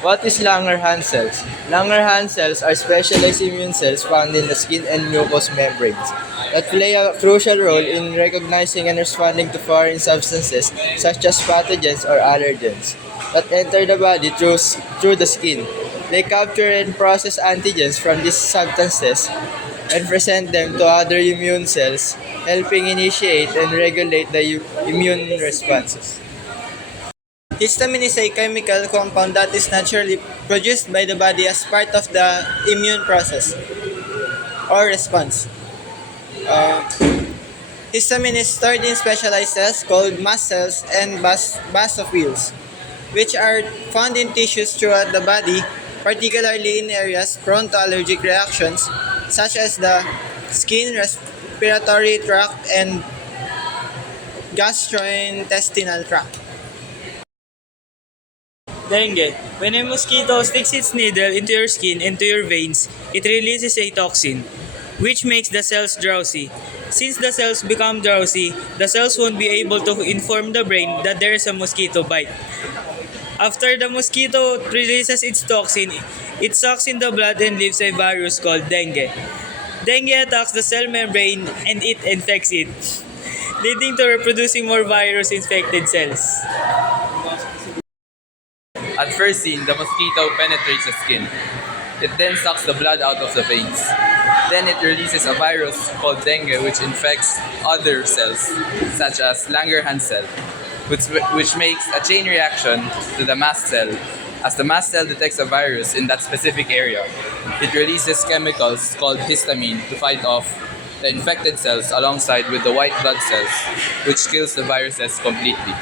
What is Langerhans cells? Langerhans cells are specialized immune cells found in the skin and mucous membranes that play a crucial role in recognizing and responding to foreign substances such as pathogens or allergens that enter the body through the skin. They capture and process antigens from these substances and present them to other immune cells, helping initiate and regulate the immune responses. Histamine is a chemical compound that is naturally produced by the body as part of the immune process or response. Uh, Histamine is stored in specialized cells called mast cells and basophils, which are found in tissues throughout the body, particularly in areas prone to allergic reactions such as the skin, respiratory tract, and gastrointestinal tract. Dengue. When a mosquito sticks its needle into your skin and to your veins, it releases a toxin, which makes the cells drowsy. Since the cells become drowsy, the cells won't be able to inform the brain that there is a mosquito bite. After the mosquito releases its toxin, it sucks in the blood and leaves a virus called dengue. Dengue attacks the cell membrane and it infects it, leading to reproducing more virus-infected cells. At first scene, the mosquito penetrates the skin. It then sucks the blood out of the veins. Then it releases a virus called dengue which infects other cells, such as Langerhans cell, which makes a chain reaction to the mast cell. As the mast cell detects a virus in that specific area, it releases chemicals called histamine to fight off the infected cells alongside with the white blood cells, which kills the viruses completely.